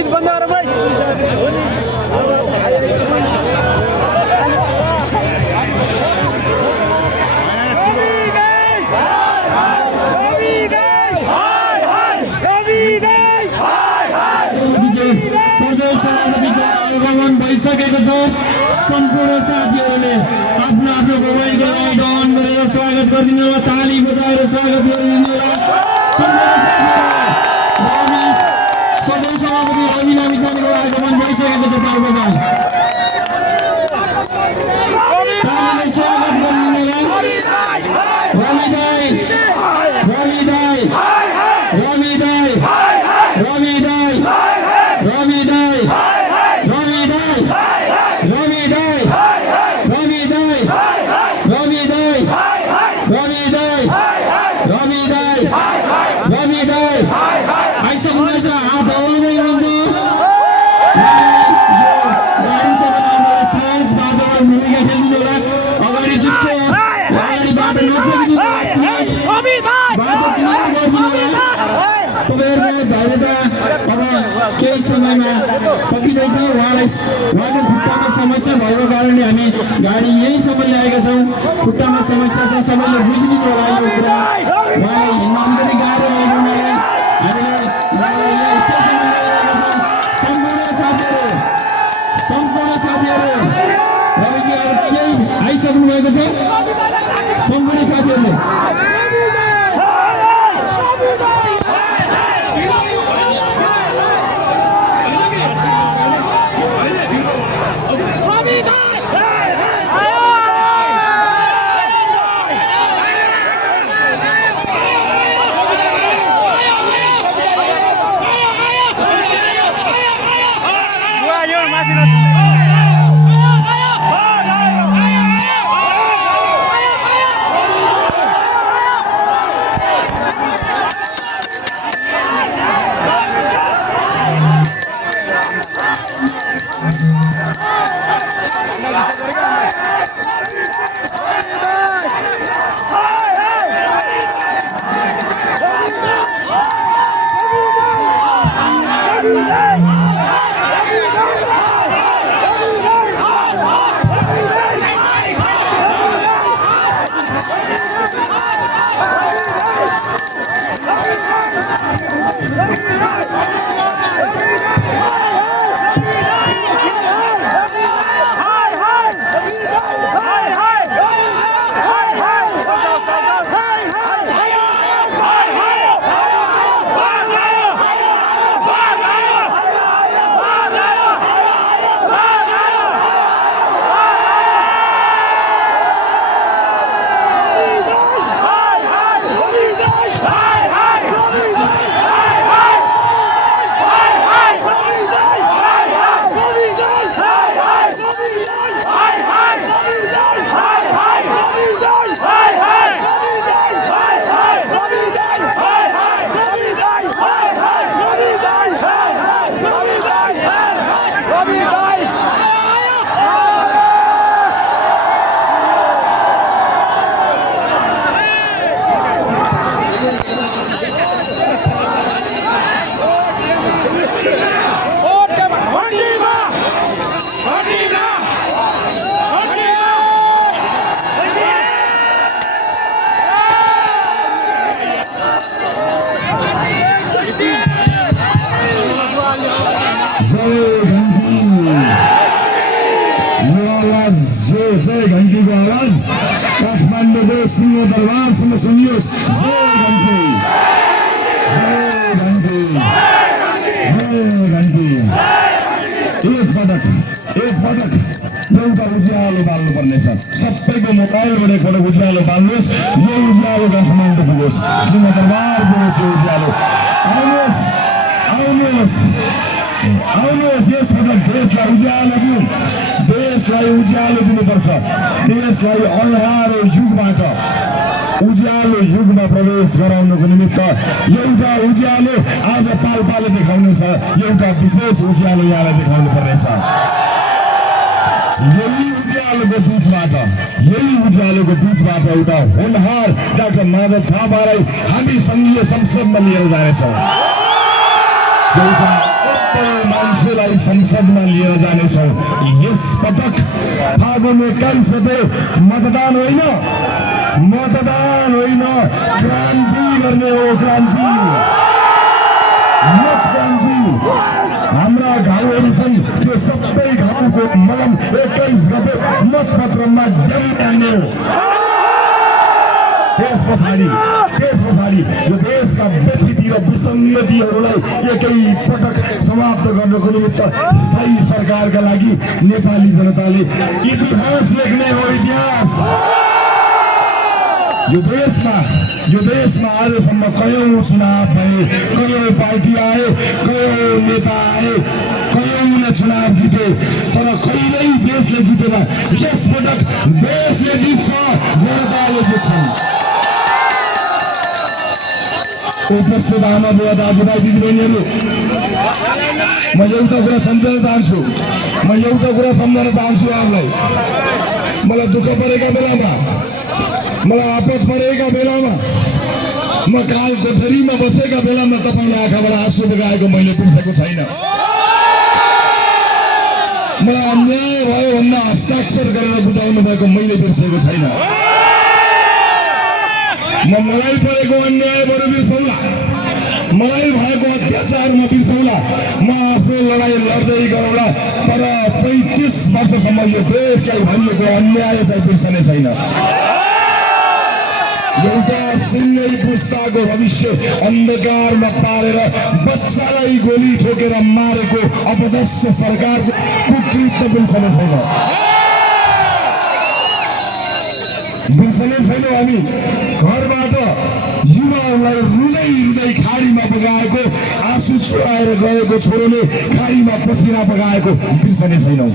गीत बन्द गर भाइ आगमन भइसकेको छ सम्पूर्ण साथीहरूले आफ्नो आफ्नो गोमाईको आगमन गरेर स्वागत गरिदिनु होला ताली बजाएर स्वागत गरिदिनु होला सम्पूर्ण साथीहरूलाई सदस्य सभापति रवि लामिछानेको आगमन भइसकेको छ पर्वमा तालीले स्वागत गरिदिनु होला रवि दाइ रवि दाइ रवि दाइ रवि दाइ रवि दाइ केही समयमा सकिँदैछ उहाँलाई उहाँको खुट्टामा समस्या भएको कारणले हामी गाडी यहीँसम्म ल्याएका छौँ खुट्टामा समस्या छ सबैले बुझिदिनु होला यो कुरा उहाँलाई हिँड्न पनि गाह्रो भएको हुनाले हामीले उहाँलाई यहाँ स्टेसनमा ल्याएका छौँ सम्पूर्ण साथीहरू रविजी अब केही आइसक्नु भएको छ सम्पूर्ण साथीहरूले जय घंटीको आवाज काठमाडौँको सिंहदरबारसम्म सुनियोस् जय घंटी जय घंटी जय घंटी एक पटक एउटा उज्यालो बाल्नु पर्नेछ सबैको मोबाइलबाट एकपटक उज्यालो बाल्नुहोस् यो उज्यालो काठमाडौँ पुगोस् सिंहदरबार पुगोस् यो उज्यालो आउनुहोस् आउनुहोस् आउनुहोस् यसपटक देशलाई उज्यालो दिउँ देशलाई उज्यालो दिनुपर्छ देशलाई अन्हारो युगबाट उज्यालो युगमा प्रवेश गराउनको निमित्त एउटा उज्यालो आज पाल्पाले देखाउने छ एउटा विशेष उज्यालो यहाँलाई देखाउनु पर्नेछ यही उज्यालोको बीचबाट एउटा होनहार डाक्टर माधव थापालाई हामी संघीय संसदमा लिएर जानेछौँ एउटा मान्छेलाई संसदमा लिएर जानेछौँ। यस पटक फागुन 21 गते मतदान होइन, क्रान्ति गर्ने हो, क्रान्ति, मत क्रान्ति। हाम्रा घाउहरू छन्, त्यो सबै घाउको मलम 21 गते मतपत्रमा हान्ने हो। त्यस पछाडि यो देशका व्यथिति र विसङ्गतिहरूलाई एकै पटक समाप्त गर्नको निमित्त स्थायी सरकारका लागि नेपाली जनताले इतिहास लेख्ने हो, इतिहास। यो देशमा आजसम्म कयौं चुनाव भए, कयौं पार्टी आए, कयौं नेता आए, कयौंले चुनाव जिते, तर कहिल्यै देशले जितेन। यस पटक देशले जित्छ, जनताले जित्छन्। उपस्थित आमा बुवा दाजुभाइ दिदीबहिनीहरू, म एउटा कुरा सम्झन चाहन्छु आफूलाई। मलाई दुःख परेका बेलामा, मलाई आपत परेका बेलामा, म काल कोठरीमा बसेका बेलामा तपाईँले आँखाबाट आँसु बगाएको मैले बिर्सेको छैन। मलाई अन्याय भयो भन्दा हस्ताक्षर गरेर बुझाउनु भएको मैले बिर्सेको छैन। मलाई परेको अन्याय बरु बिर्सौला, मलाई भएको अत्याचार म बिर्सौला, म आफ्नो लडाइँ लड्दै गरौँला, तर 35 वर्षसम्म यो देशलाई भनिएको अन्याय चाहिँ बिर्सने छैन। एउटा सिङ्गै पुस्ताको भविष्य अन्धकारमा पारेर बच्चालाई गोली ठोकेर मारेको अपदस्थ सरकारको कुकृत्य बिर्सने छैन। हामी घरबाट युवाहरूलाई रुँदै खाडीमा बगाएको, आँसु चुहाएर गएको छोरोले खाडीमा पसिना बगाएको बिर्सने छैनौँ।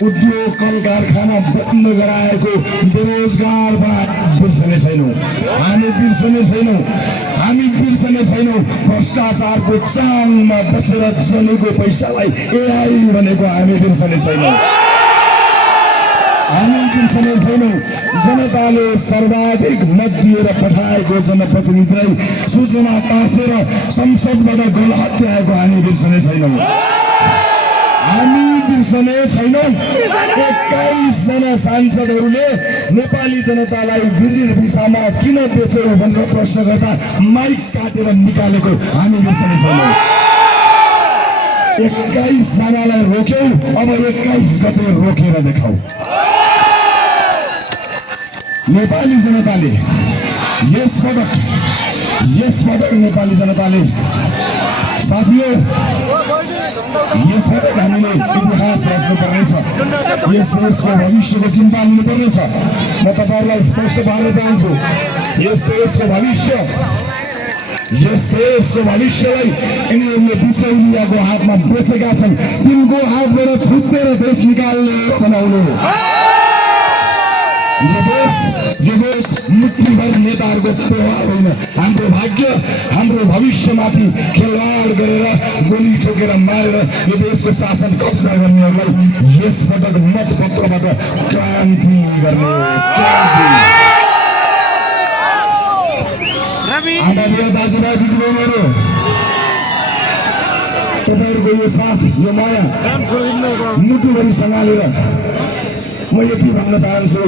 उद्योग कल कारखाना बन्द गराएको बेरोजगार बिर्सने छैनौँ। हामी बिर्सने छैनौँ भ्रष्टाचारको चाङमा बसेर चलेको पैसालाई एआई भनेको हामी बिर्सने छैनौँ। जनताले सर्वाधिक मत दिएर पठाएको जनप्रतिनिधिलाई सूचना पासेर संसदबाट गलहत्याएको हामी बिर्सने छैनौँ। 21 जना सांसदहरूले नेपाली जनतालाई भिजिट भिसामा किन बेच्यौ भनेर प्रश्न गर्दा माइक काटेर निकालेको हामी बिर्सने छैनौँ। 21 जनालाई रोक्यौ, अब 21 गते रोकेर देखाऊ। नेपाली जनताले यस पटक नेपाली जनताले साथीहरू यस पटक हामीले इतिहास रच्नुपर्नेछ। यस देशको भविष्यको चिन्ता लिनुपर्नेछ। म तपाईँहरूलाई स्पष्ट पार्न चाहन्छु, यस देशको भविष्यलाई यिनीहरूले बिचौलियाको हातमा बेचेका छन्। तिनको हातबाट थुतेर देश निकाल्ने बनाउनु हो। यो देश मुठीभर नेताहरूको प्रभाव होइन। हाम्रो भाग्य, हाम्रो भविष्यमाथि खेलवाड गरेर गोली ठोकेर मारेर यो देशको शासन कब्जा गर्नेहरूलाई यस पटक मतपत्रबाट क्रान्ति गर्ने हो। दाजुभाइ दिदीबहिनीहरू, तपाईँहरूको यो साथ, यो माया मुटुभरि सँगालेर म यति भन्न चाहन्छु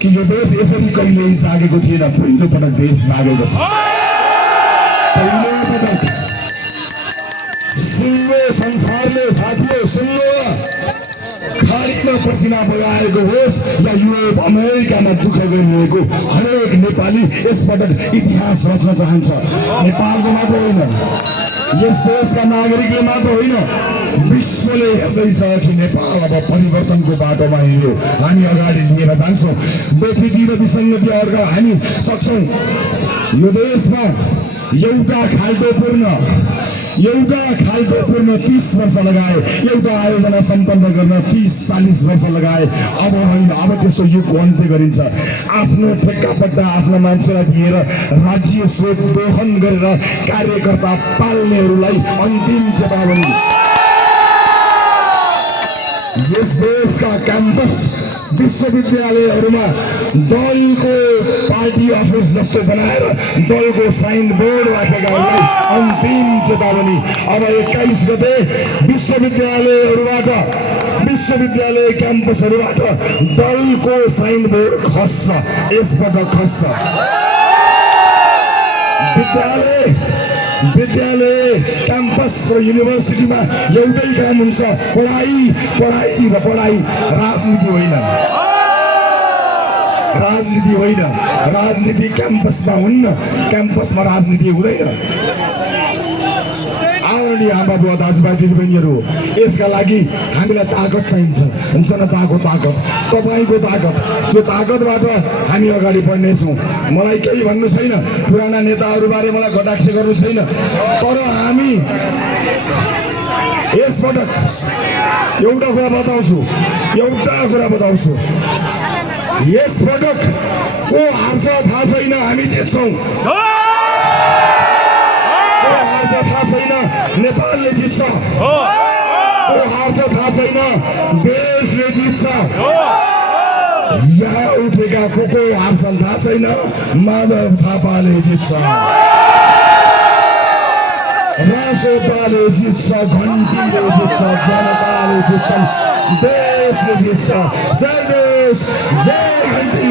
कि यो देश यसरी कहिल्यै जागेको थिएन। पहिलो पटक देश जागेको छ। पहिलो पटक सुन्नु संसारले, साथीहरू सुन्नु, खाडीमा पसिना बगाएको होस् या युरोप अमेरिकामा दुःख गरिरहेको हरेक नेपाली यसपटक इतिहास रच्न चाहन्छ। नेपालको मात्र होइन, यस देशका नागरिकले मात्र होइन, विश्वले हेर्दैछ कि नेपाल अब परिवर्तनको बाटोमा हिँड्यो। हामी अगाडि लिएर जान्छौँ। व्यथिति र विसङ्गतिहरूका हामी सक्छौँ। यो देशमा एउटा खाल्टोपूर्ण 30 वर्ष लगाए, एउटा आयोजना सम्पन्न गर्न 30-40 वर्ष लगाए। अब होइन, अब त्यस्तो युगको अन्त्य गरिन्छ। आफ्नो ठेक्कापट्टा आफ्नो मान्छेलाई दिएर राज्य स्रोत दोहन गरेर कार्यकर्ता पाल्नेहरूलाई अन्तिम चेतावनी। यस देशका क्याम्पस विश्वविद्यालयहरूमा दलको पार्टी अफिस जस्तो बनाएर दलको साइन बोर्ड राखेकाहरूलाई अन्तिम चेतावनी। अब 21 गते विश्वविद्यालय क्याम्पसहरूबाट दलको साइन बोर्ड खस्छ, यसपटक खस्छ। विद्यालय क्याम्पस र युनिभर्सिटीमा एउटै काम हुन्छ, पढाइ पढाइ र पढाइ। राजनीति होइन, राजनीति क्याम्पसमा हुन्न, क्याम्पसमा राजनीति हुँदैन। आदरणीय आमा बुवा दाजुभाइ दिदीबहिनीहरू, यसका लागि हामीलाई ताकत चाहिन्छ, जनताको ताकत, तपाईँको ताकत। त्यो ताकतबाट हामी अगाडि बढ्नेछौँ। मलाई केही भन्नु छैन, पुराना नेताहरूबारे मलाई कटाक्ष गर्नु छैन, तर हामी यसपटक एउटा कुरा बताउँछु, यसपटक को हार्छ थाहा छैन, हामी जित्छौँ। थाहा छैन, नेपालले जित्छ। को हार्छ थाहा छैन, देशले जित्छ। यहाँ उठेका को हार्छन् थाहा छैन, माधव थापाले जित्छ, रासोपाले जित्छ, घन्टीले जित्छ, जनताले जित्छन्, देशले जित्छ। जय देश, जय घन्टी।